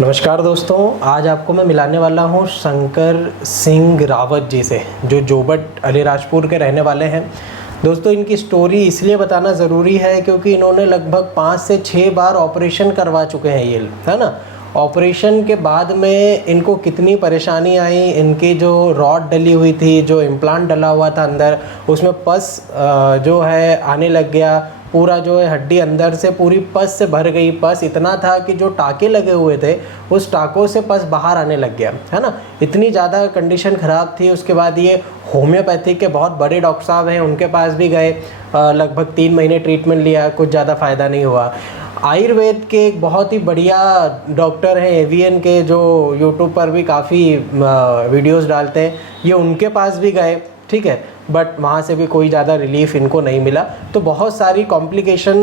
नमस्कार दोस्तों, आज आपको मैं मिलाने वाला हूँ शंकर सिंह रावत जी से, जो जोबट अलीराजपुर के रहने वाले हैं। दोस्तों, इनकी स्टोरी इसलिए बताना ज़रूरी है क्योंकि इन्होंने लगभग 5 से 6 बार ऑपरेशन करवा चुके हैं, ये है ना। ऑपरेशन के बाद में इनको कितनी परेशानी आई, इनकी जो रॉड डली हुई थी, जो इम्प्लांट डला हुआ था अंदर, उसमें पस जो है आने लग गया। पूरा जो है हड्डी अंदर से पूरी पस से भर गई। पस इतना था कि जो टाँके लगे हुए थे उस टाँकों से पस बाहर आने लग गया, है ना। इतनी ज़्यादा कंडीशन ख़राब थी। उसके बाद ये होम्योपैथिक के बहुत बड़े डॉक्टर साहब हैं, उनके पास भी गए। लगभग 3 महीने ट्रीटमेंट लिया, कुछ ज़्यादा फ़ायदा नहीं हुआ। आयुर्वेद के एक बहुत ही बढ़िया डॉक्टर हैं एवीएन के, जो यूट्यूब पर भी काफ़ी वीडियोस डालते हैं, ये उनके पास भी गए, ठीक है, बट वहाँ से भी कोई ज़्यादा रिलीफ इनको नहीं मिला। तो बहुत सारी कॉम्प्लिकेशन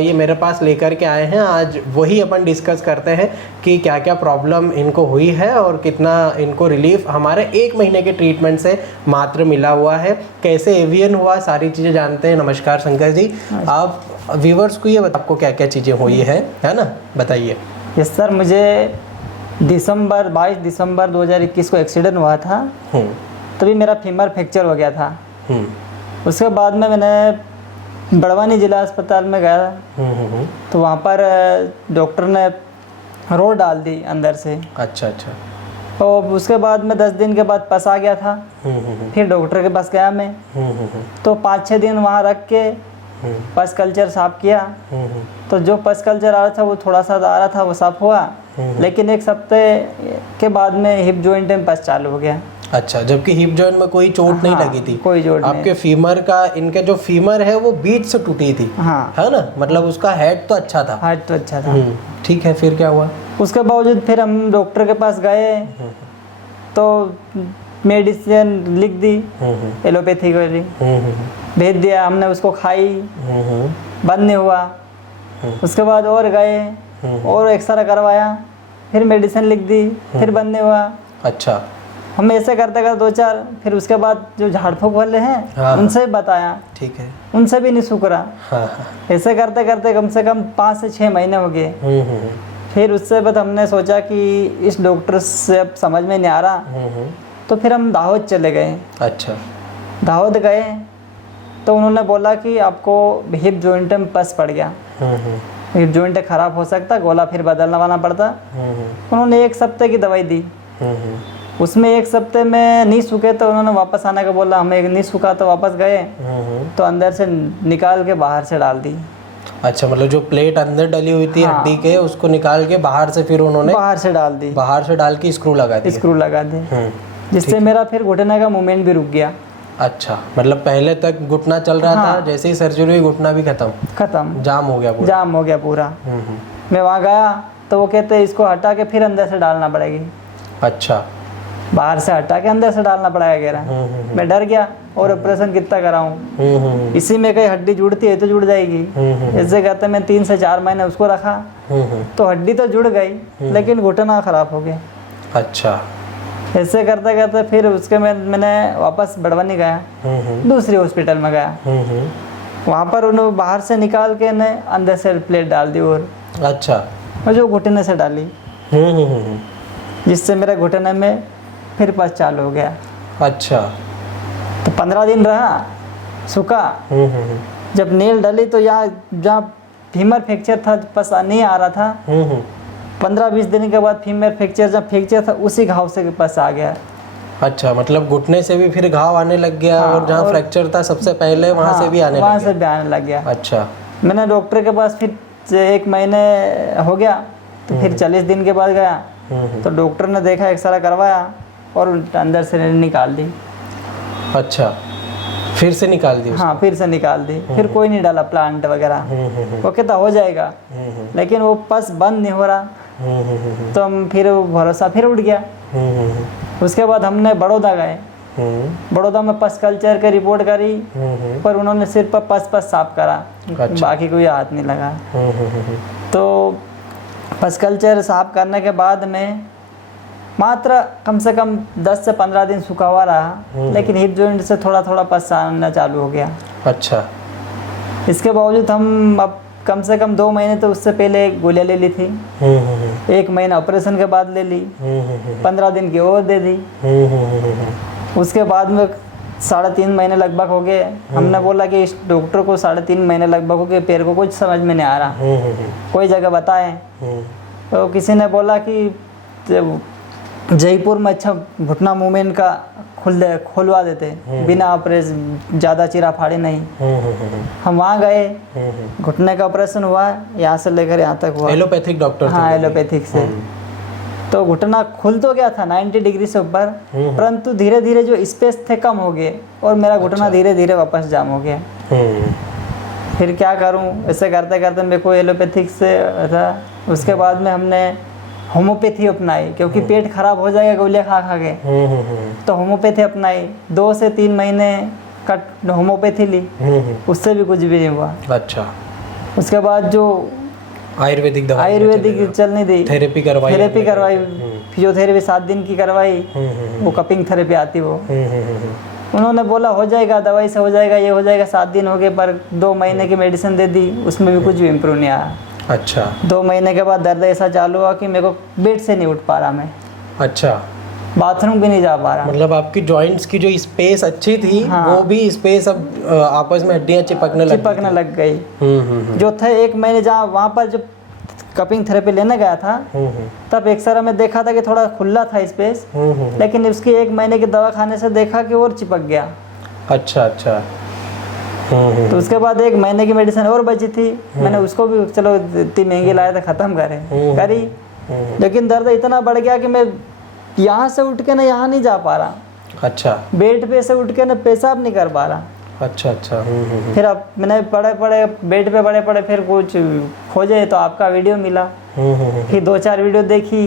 ये मेरे पास लेकर के आए हैं। आज वही अपन डिस्कस करते हैं कि क्या क्या प्रॉब्लम इनको हुई है और कितना इनको रिलीफ हमारे 1 महीने के ट्रीटमेंट से मात्र मिला हुआ है, कैसे एवीएन हुआ, सारी चीज़ें जानते हैं। नमस्कार शंकर जी, आप व्यूवर्स को ये आपको क्या क्या चीज़ें हुई है ना, बताइए। यस सर, मुझे 22 दिसंबर 2021 को एक्सीडेंट हुआ था। तभी मेरा फीमर फ्रैक्चर हो गया था। उसके बाद में मैंने बड़वानी जिला अस्पताल में गया, तो वहाँ पर डॉक्टर ने रोड डाल दी अंदर से। अच्छा। और उसके बाद में 10 दिन के बाद पस आ गया था। फिर डॉक्टर के पास गया मैं, तो 5-6 दिन वहाँ रख के पस कल्चर साफ किया। तो जो पस कल्चर आ रहा था वो थोड़ा सा आ रहा था, वो साफ हुआ। लेकिन 1 हफ्ते के बाद में हिप जॉइंट में पस चालू हो गया। अच्छा, जबकि हिप जॉइंट में कोई चोट नहीं लगी थी? कोई चोट नहीं। आपके फीमर का, इनके जो फीमर है वो बीच से टूटी थी, है ना, मतलब उसका हेड तो अच्छा था। हेड तो अच्छा था। ठीक है, फिर क्या हुआ? उसके बावजूद फिर हम डॉक्टर के पास गए, तो मेडिसिन लिख दी, एलोपैथिक वाली भेज दिया। हमने उसको खाई, बंद नहीं हुआ। उसके बाद और गए और एक्सरा करवाया, फिर मेडिसिन लिख दी, फिर बंद नहीं हुआ। अच्छा, हम ऐसे करते करते 2-4, फिर उसके बाद जो झाड़ फूक वाले हैं उनसे बताया, ठीक है, उनसे भी नहीं सूख रहा। ऐसे करते करते कम से कम 5 से 6 महीने हो गए। फिर उससे बाद हमने सोचा कि इस डॉक्टर से अब समझ में नहीं आ रहा, तो फिर हम दाहोद चले गए। अच्छा, दाहोद गए तो उन्होंने बोला कि आपको हिप जॉइंट में पस पड़ गया, हिप जॉइंट खराब हो सकता, गोला फिर बदलना पड़ता। उन्होंने 1 हफ्ते की दवाई दी। उसमें 1 हफ्ते में नहीं सूखे तो उन्होंने वापस आने का बोला। हमें नहीं सूखा तो वापस गए, तो अंदर से निकाल के बाहर से डाल दी। अच्छा, मतलब जो प्लेट अंदर डली हुई थी हड्डी के, उसको निकाल के बाहर से फिर उन्होंने बाहर से डाल के स्क्रू लगा दी। जिससे मेरा फिर घुटने का मूवमेंट भी रुक गया। अच्छा, मतलब पहले तक घुटना चल रहा था, जैसे ही सर्जरी हुई घुटना भी खत्म, जाम हो गया पूरा। मैं वहाँ गया तो वो कहते इसको हटा के फिर अंदर से डालना पड़ेगी। अच्छा, बाहर से हटा के अंदर से डालना पड़ेगा कह रहा। मैं डर गया, और ऑपरेशन कितना कराऊं, इसी में कहीं हड्डी जुड़ती है तो जुड़ जाएगी। ऐसे कहते मैं 3 से 4 महीने उसको रखा, तो हड्डी तो जुड़ गई, लेकिन घुटना खराब हो गया। अच्छा, ऐसे करते करते फिर उसके मैंने वापस बड़वानी गया, दूसरी हॉस्पिटल में गया। वहाँ पर उन्होंने बाहर से निकाल के ने अंदर से प्लेट डाल दी। और अच्छा, जो घुटने से डाली, जिससे मेरे घुटने में फिर पस चालू हो गया। अच्छा, तो 15 दिन रहा, सूखा। जब नेल डली तो यहाँ जहाँ फीमर फ्रैक्चर था, पस नहीं आ रहा था। 15-20 दिन के बाद फीमर फ्रैक्चर, जब फ्रैक्चर था उसी घाव से पस आ गया। अच्छा, मतलब घुटने से भी फिर घाव आने लग गया। और जहाँ फ्रैक्चर था सबसे पहले वहाँ से भी आने लग गया। अच्छा, मैंने डॉक्टर के पास फिर 1 महीने हो गया, तो फिर 40 दिन के बाद गया, तो डॉक्टर ने देखा, एक्सरा करवाया और अंदर से निकाल दी। अच्छा, फिर से निकाल दी? हाँ, फिर से निकाल दी। फिर कोई नहीं डाला प्लांट वगैरह, वो कहता हो जाएगा, लेकिन वो पस बंद नहीं हो रहा। तो हम फिर भरोसा फिर उठ गया। उसके बाद हमने बड़ौदा गए। बड़ौदा में पस कल्चर की रिपोर्ट करी, पर उन्होंने सिर्फ पस साफ करा। अच्छा। बाकी कोई हाथ नहीं लगा। तो पस कल्चर साफ करने के बाद में मात्र कम से कम 10 से 15 दिन सूखा हुआ रहा, लेकिन हिप जॉइंट से थोड़ा थोड़ा पस आना चालू हो गया। अच्छा, इसके बावजूद हम अब कम से कम 2 महीने तो उससे पहले गोलियां ले ली थी। 1 महीना ऑपरेशन के बाद ले ली, 15 दिन की और दे दी। उसके बाद में 3.5 महीने लगभग हो गए। हमने बोला कि इस डॉक्टर को 3.5 महीने लगभग हो गए, पैर को कुछ समझ में नहीं आ रहा, कोई जगह बताएं। तो किसी ने बोला कि जयपुर में अच्छा घुटना मूवमेंट का खुलवा देते, बिना ऑपरेशन, ज़्यादा चीरा फाड़ी नहीं। हम वहाँ गए, घुटने का ऑपरेशन हुआ, यहाँ से लेकर यहाँ तक हुआ। Allopathic doctor? हाँ, एलोपैथिक से। तो घुटना खुल तो गया था 90 डिग्री से ऊपर, परंतु धीरे धीरे जो स्पेस थे कम हो गए और मेरा घुटना धीरे धीरे वापस जाम हो गया। फिर क्या करूं, ऐसे करते करते मेरे को एलोपैथिक से था। उसके बाद में हमने होम्योपैथी अपनाई, क्योंकि पेट खराब हो जाएगा गोलियां खा खा के। तो होम्योपैथी अपनाई, 2 से 3 महीने का होम्योपैथी ली, उससे भी कुछ भी नहीं हुआ। अच्छा। उसके बाद जो आयुर्वेदिक चलनी दी, थेरेपी करवाई, फिजियोथेरेपी 7 दिन की करवाई, वो कपिंग थेरेपी आती वो। उन्होंने बोला हो जाएगा, दवाई से हो जाएगा, ये हो जाएगा। 7 दिन हो गए, पर 2 महीने की मेडिसिन दे दी, उसमें भी कुछ भी इम्प्रूव नहीं आया। अच्छा। 2 महीने के बाद दर्द ऐसा चालू हुआ कि मेरे को बेड से नहीं उठ पा रहा मैं। अच्छा। बाथरूम भी नहीं जा पा रहा। मतलब आपकी जॉइंट्स की जो स्पेस अच्छी थी, हाँ, वो भी स्पेस अब आपस में हड्डियां चिपकने लग गई। जो थे 1 महीने जहाँ वहाँ पर जो कपिंग थेरेपी लेने गया था, तब एक्सरे में देखा था कि थोड़ा खुला था स्पेस, लेकिन उसकी 1 महीने की दवा खाने से देखा कि और चिपक गया। अच्छा अच्छा। तो उसके बाद 1 महीने की मेडिसिन और बची थी, मैंने उसको भी चलो इतनी महंगी लाया था, खत्म करी। लेकिन दर्द इतना बढ़ गया कि मैं यहाँ से उठ के ना यहाँ नहीं जा पा रहा। अच्छा। बेड पे से उठ के ना पेशाब नहीं कर पा रहा। अच्छा अच्छा। फिर अब मैंने पड़े बेड पे पड़े फिर कुछ खोजे तो आपका वीडियो मिला। फिर 2-4 वीडियो देखी,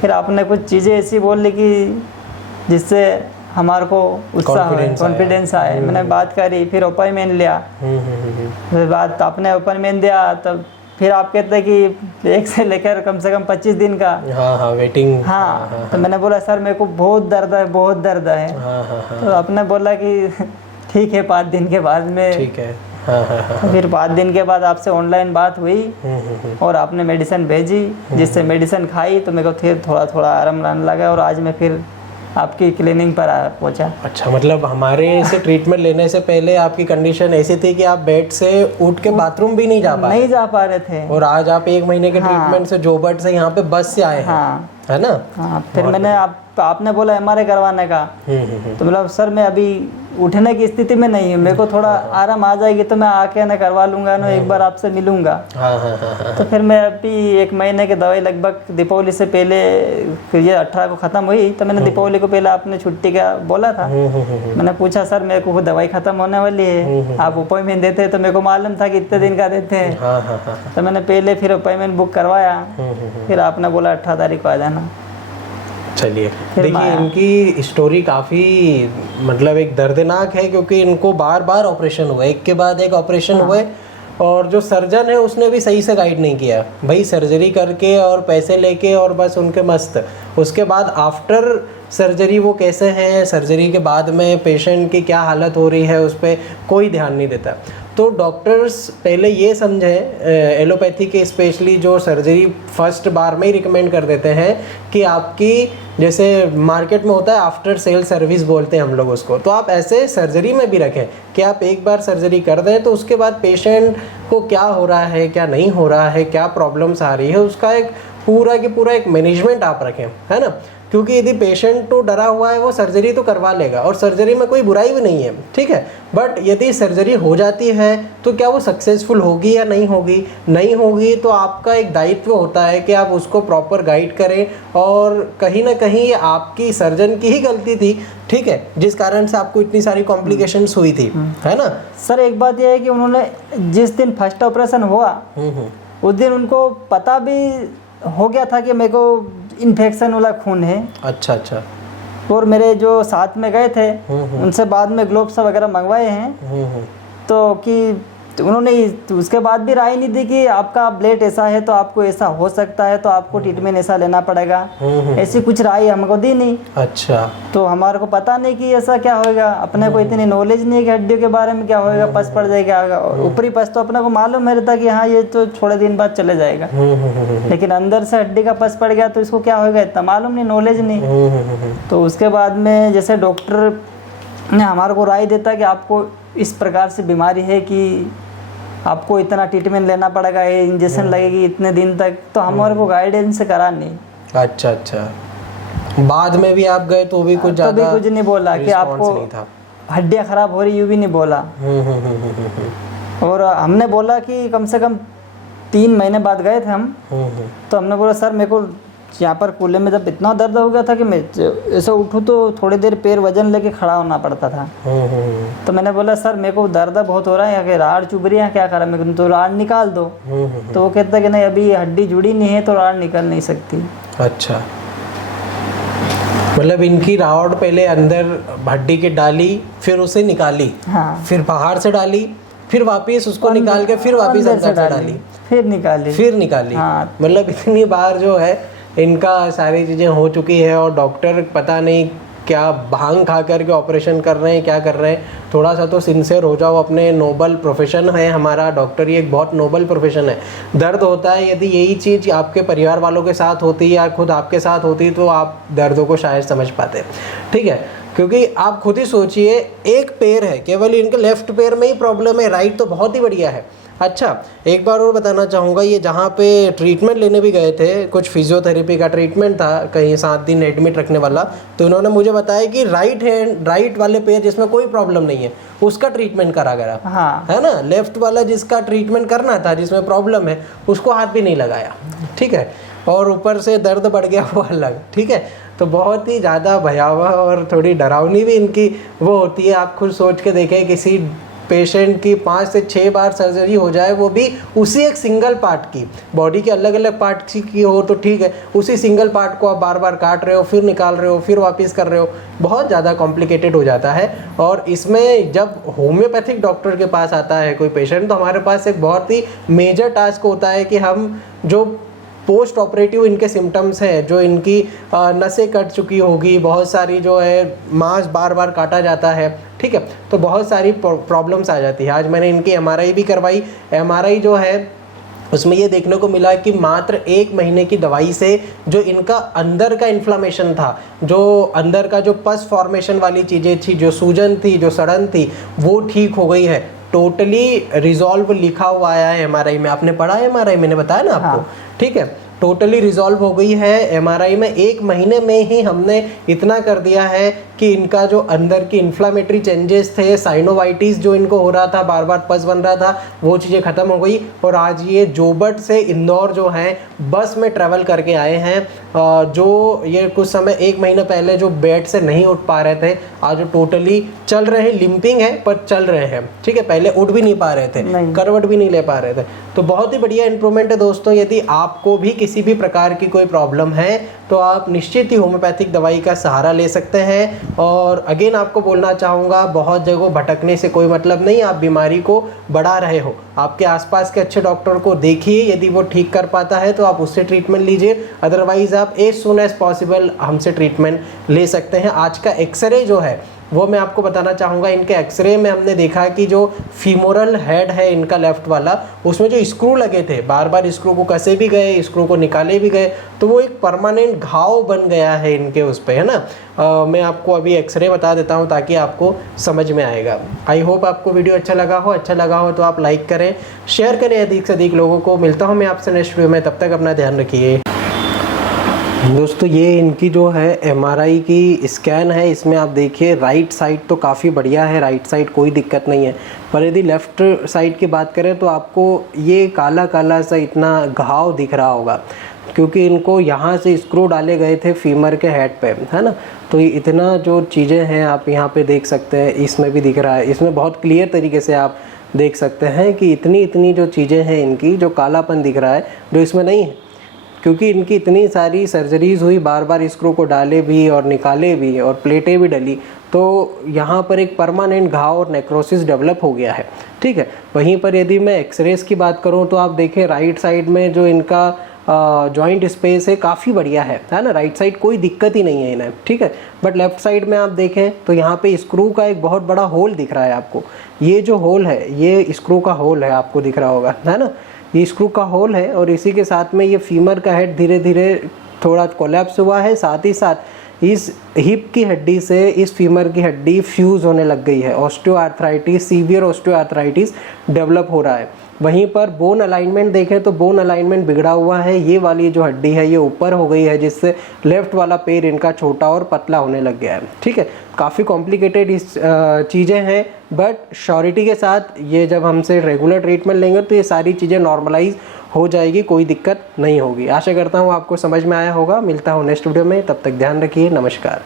फिर आपने कुछ चीज़ें ऐसी बोल ली कि जिससे हमारे को उत्साह कॉन्फिडेंस आए। मैंने बात करी, फिर अपॉइंटमेंट लिया। फिर बात आपने अपॉइंटमेंट दिया, तब फिर आप कहते कि 1 से लेकर कम से कम 25 दिन का वेटिंग। हाँ, तो मैंने बोला सर मेरे को बहुत दर्द है। तो आपने बोला कि ठीक है, 5 दिन के बाद में। ठीक है। तो फिर 5 दिन के बाद आपसे ऑनलाइन बात हुई और आपने मेडिसिन भेजी, जिससे मेडिसिन खाई तो मेरे को फिर थोड़ा थोड़ा आराम आने लगा और आज मैं फिर आपकी क्लिनिक पर पहुंचा। अच्छा, मतलब हमारे से ट्रीटमेंट लेने से पहले आपकी कंडीशन ऐसी थी कि आप बेड से उठ के बाथरूम भी नहीं जा पा रहे थे, और आज आप 1 महीने के ट्रीटमेंट से जोबट से यहाँ पे बस से आए हैं, है ना? हाँ, फिर मैंने आपने बोला MRI करवाने का, तो बोला सर मैं अभी उठने की स्थिति में नहीं हूँ, मेरे को थोड़ा आराम आ जाएगी तो मैं आके ना करवा लूँगा ना, एक बार आपसे मिलूँगा। तो फिर मैं अभी 1 महीने की दवाई लगभग दीपावली से पहले, फिर ये 18 को ख़त्म हुई, तो मैंने दीपावली को पहले आपने छुट्टी का बोला था। मैंने पूछा सर मेरे को दवाई ख़त्म होने वाली है, आप अपॉइंटमेंट देते हैं? तो मेरे को मालूम था कि इतने दिन का देते हैं, तो मैंने पहले फिर अपॉइंटमेंट बुक करवाया। फिर आपने बोला 18 तारीख को आ जाना। चलिए, देखिए इनकी स्टोरी काफ़ी मतलब एक दर्दनाक है, क्योंकि इनको बार बार ऑपरेशन हुए, एक के बाद एक ऑपरेशन हुए, और जो सर्जन है उसने भी सही से गाइड नहीं किया भाई, सर्जरी करके और पैसे लेके और बस उनके मस्त। उसके बाद आफ्टर सर्जरी वो कैसे हैं, सर्जरी के बाद में पेशेंट की क्या हालत हो रही है, उस पर कोई ध्यान नहीं देता। तो डॉक्टर्स पहले ये समझें, एलोपैथी के स्पेशली जो सर्जरी फर्स्ट बार में ही रिकमेंड कर देते हैं कि आपकी, जैसे मार्केट में होता है आफ्टर सेल सर्विस बोलते हैं हम लोग उसको, तो आप ऐसे सर्जरी में भी रखें कि आप एक बार सर्जरी कर दें तो उसके बाद पेशेंट को क्या हो रहा है, क्या नहीं हो रहा है, क्या प्रॉब्लम्स आ रही है, उसका एक पूरा की पूरा एक मैनेजमेंट आप रखें, है ना? क्योंकि यदि पेशेंट तो डरा हुआ है वो सर्जरी तो करवा लेगा, और सर्जरी में कोई बुराई भी नहीं है, ठीक है, बट यदि सर्जरी हो जाती है तो क्या वो सक्सेसफुल होगी या नहीं होगी? नहीं होगी तो आपका एक दायित्व होता है कि आप उसको प्रॉपर गाइड करें, और कहीं ना कहीं आपकी सर्जन की ही गलती थी, ठीक है, जिस कारण से आपको इतनी सारी कॉम्प्लिकेशंस हुई थी, है ना? सर एक बात यह है कि उन्होंने जिस दिन फर्स्ट ऑपरेशन हुआ उस दिन उनको पता भी हो गया था कि मेरे को इन्फेक्शन वाला खून है। अच्छा अच्छा। और मेरे जो साथ में गए थे उनसे बाद में ग्लोव्स वगैरह मंगवाए हैं, तो कि तो उन्होंने तो उसके बाद भी राय नहीं दी कि आपका ब्लड ऐसा है तो आपको ऐसा हो सकता है, तो आपको ट्रीटमेंट ऐसा लेना पड़ेगा, ऐसी कुछ राय हमको दी नहीं। अच्छा। तो हमारे को पता नहीं कि ऐसा क्या होएगा, अपने को इतनी नॉलेज नहीं है कि हड्डियों के बारे में क्या होएगा, पस पड़ जाएगा। ऊपरी पस तो अपने को मालूम रहता कि हाँ ये तो थोड़े दिन बाद चले जाएगा, लेकिन अंदर से हड्डी का पस पड़ गया तो इसको क्या होएगा इतना मालूम नहीं, नॉलेज नहीं। तो उसके बाद में जैसे डॉक्टर ने हमारे को राय देता कि आपको इस प्रकार से बीमारी है कि आपको इतना ट्रीटमेंट लेना पड़ेगा, ये इंजेक्शन लगेगी इतने दिन तक, तो हमारे को गाइडेंस करा नहीं। अच्छा अच्छा। बाद में भी आप गए तो भी कुछ तो भी कुछ नहीं बोला कि आपको हड्डियाँ खराब हो रही, यूँ भी नहीं बोला। और हमने बोला कि कम से कम 3 महीने बाद गए थे हम, तो हमने बोला सर मेरे को यहाँ पर कूल्हे में जब इतना दर्द हो गया था कि मैं ऐसे उठूँ तो थोड़ी देर पैर वजन लेके खड़ा होना पड़ता था। तो मैंने बोला सर मेरे को दर्द बहुत हो रहा है, कि राड़ चुभ रही है, क्या करा मैं, तो राड़ निकाल दो। तो वो कहता कि नहीं अभी हड्डी जुड़ी नहीं है तो राड़ निकल नहीं सकती। अच्छा, मतलब इनकी राड़ पहले अंदर हड्डी की डाली, फिर उसे निकाली, हाँ, फिर बाहर से डाली, फिर वापस उसको निकाल के फिर वापस अंदर से डाली, फिर निकाली। हाँ। मतलब इतनी बार जो है इनका सारी चीज़ें हो चुकी है और डॉक्टर पता नहीं क्या भांग खा करके ऑपरेशन कर रहे हैं, क्या कर रहे हैं। थोड़ा सा तो सिंसियर हो जाओ, अपने नोबल प्रोफेशन है हमारा डॉक्टर, ये एक बहुत नोबल प्रोफेशन है। दर्द होता है, यदि यही चीज़ आपके परिवार वालों के साथ होती या खुद आपके साथ होती तो आप दर्दों को शायद समझ पाते, ठीक है। क्योंकि आप खुद ही सोचिए, एक पैर है, केवल इनके लेफ्ट पैर में ही प्रॉब्लम है, राइट तो बहुत ही बढ़िया है। अच्छा, एक बार और बताना चाहूँगा, ये जहाँ पे ट्रीटमेंट लेने भी गए थे, कुछ फिजियोथेरेपी का ट्रीटमेंट था, कहीं 7 दिन एडमिट रखने वाला, तो उन्होंने मुझे बताया कि राइट वाले पैर जिसमें कोई प्रॉब्लम नहीं है उसका ट्रीटमेंट करा गया। हाँ। है ना, लेफ्ट वाला जिसका ट्रीटमेंट करना था, जिसमें प्रॉब्लम है, उसको हाथ भी नहीं लगाया, ठीक है, और ऊपर से दर्द बढ़ गया वो अलग, ठीक है। तो बहुत ही ज़्यादा भयावह और थोड़ी डरावनी भी इनकी वो होती है। आप खुद सोच के देखें, किसी पेशेंट की 5 से 6 बार सर्जरी हो जाए, वो भी उसी एक सिंगल पार्ट की, बॉडी के अलग अलग पार्ट की हो तो ठीक है, उसी सिंगल पार्ट को आप बार बार काट रहे हो, फिर निकाल रहे हो, फिर वापस कर रहे हो, बहुत ज़्यादा कॉम्प्लिकेटेड हो जाता है। और इसमें जब होम्योपैथिक डॉक्टर के पास आता है कोई पेशेंट, तो हमारे पास एक बहुत ही मेजर टास्क होता है कि हम जो पोस्ट ऑपरेटिव इनके सिम्टम्स हैं, जो इनकी नसें कट चुकी होगी, बहुत सारी जो है मांस बार बार काटा जाता है, ठीक है, तो बहुत सारी प्रॉब्लम्स आ जाती है। आज मैंने इनकी एमआरआई भी करवाई। एमआरआई जो है उसमें ये देखने को मिला कि मात्र 1 महीने की दवाई से जो इनका अंदर का इन्फ्लामेशन था, जो अंदर का जो पस फॉर्मेशन वाली चीज़ें थी, जो सूजन थी, जो सड़न थी, वो ठीक हो गई है। टोटली रिजॉल्व लिखा हुआ आया है एमआरआई में। आपने पढ़ा है एमआरआई, मैंने बताया ना आपको, हाँ। ठीक है, टोटली रिजॉल्व हो गई है एमआरआई में। 1 महीने में ही हमने इतना कर दिया है कि इनका जो अंदर की इन्फ्लामेटरी चेंजेस थे, साइनोवाइटिस जो इनको हो रहा था, बार बार पस बन रहा था, वो चीज़ें ख़त्म हो गई। और आज ये जोबट से इंदौर जो है बस में ट्रैवल करके आए हैं। जो ये कुछ समय 1 महीने पहले जो बेड से नहीं उठ पा रहे थे, आज टोटली चल रहे हैं, लिंपिंग है पर चल रहे हैं, ठीक है। पहले उठ भी नहीं पा रहे थे, करवट भी नहीं ले पा रहे थे। तो बहुत ही बढ़िया इंप्रूवमेंट है दोस्तों। यदि आपको भी किसी भी प्रकार की कोई प्रॉब्लम है तो आप निश्चित ही होम्योपैथिक दवाई का सहारा ले सकते हैं। और अगेन आपको बोलना चाहूँगा, बहुत जगह भटकने से कोई मतलब नहीं। आप बीमारी को बढ़ा रहे हो, आपके आसपास के अच्छे डॉक्टर को देखिए, यदि वो ठीक कर पाता है तो आप उससे ट्रीटमेंट लीजिए, अदरवाइज आप एज सून एज पॉसिबल हमसे ट्रीटमेंट ले सकते हैं। आज का एक्सरे जो है वो मैं आपको बताना चाहूँगा। इनके एक्सरे में हमने देखा कि जो फीमोरल हेड है इनका लेफ्ट वाला, उसमें जो स्क्रू लगे थे, बार बार स्क्रू को कसे भी गए, स्क्रू को निकाले भी गए, तो वो एक परमानेंट घाव बन गया है इनके उस पर, है ना। मैं आपको अभी एक्सरे बता देता हूँ ताकि आपको समझ में आएगा। आई होप आपको वीडियो अच्छा लगा हो तो आप लाइक करें, शेयर करें अधिक से अधिक लोगों को। मिलता हूँ मैं आपसे नेक्स्ट वीडियो में, तब तक अपना ध्यान रखिए। दोस्तों ये इनकी जो है एमआरआई की स्कैन है, इसमें आप देखिए राइट साइड तो काफ़ी बढ़िया है, राइट साइड कोई दिक्कत नहीं है। पर यदि लेफ़्ट साइड की बात करें तो आपको ये काला काला सा इतना घाव दिख रहा होगा, क्योंकि इनको यहाँ से स्क्रू डाले गए थे फीमर के हेड पे, है ना। तो ये इतना जो चीज़ें हैं आप यहाँ पे देख सकते हैं, इसमें भी दिख रहा है, इसमें बहुत क्लियर तरीके से आप देख सकते हैं कि इतनी जो चीज़ें हैं इनकी, जो कालापन दिख रहा है जो इसमें नहीं है, क्योंकि इनकी इतनी सारी सर्जरीज हुई, बार बार स्क्रू को डाले भी और निकाले भी और प्लेटें भी डली, तो यहाँ पर एक परमानेंट घाव और नेक्रोसिस डेवलप हो गया है। ठीक है, वहीं पर यदि मैं एक्सरेज की बात करूँ तो आप देखें राइट साइड में जो इनका जॉइंट स्पेस है काफ़ी बढ़िया है ना, राइट साइड कोई दिक्कत ही नहीं है इन्हें। ठीक है, बट लेफ्ट साइड में आप देखें तो यहाँ पे स्क्रू का एक बहुत बड़ा होल दिख रहा है आपको। ये जो होल है ये स्क्रू का होल है, आपको दिख रहा होगा है ना, ये स्क्रू का होल है। और इसी के साथ में ये फीमर का हेड धीरे धीरे थोड़ा कोलैप्स हुआ है, साथ ही साथ इस हिप की हड्डी से इस फीमर की हड्डी फ्यूज़ होने लग गई है। ऑस्टियोआर्थराइटिस, सीवियर ऑस्टियोआर्थराइटिस डेवलप हो रहा है। वहीं पर बोन अलाइनमेंट देखें तो बोन अलाइनमेंट बिगड़ा हुआ है, ये वाली जो हड्डी है ये ऊपर हो गई है, जिससे लेफ्ट वाला पैर इनका छोटा और पतला होने लग गया है। ठीक है, काफ़ी कॉम्प्लिकेटेड इस चीज़ें हैं, बट श्योरिटी के साथ ये जब हमसे रेगुलर ट्रीटमेंट लेंगे तो ये सारी चीज़ें नॉर्मलाइज हो जाएगी, कोई दिक्कत नहीं होगी। आशा करता हूँ आपको समझ में आया होगा। मिलता हूँ नेक्स्ट वीडियो में, तब तक ध्यान रखिए, नमस्कार।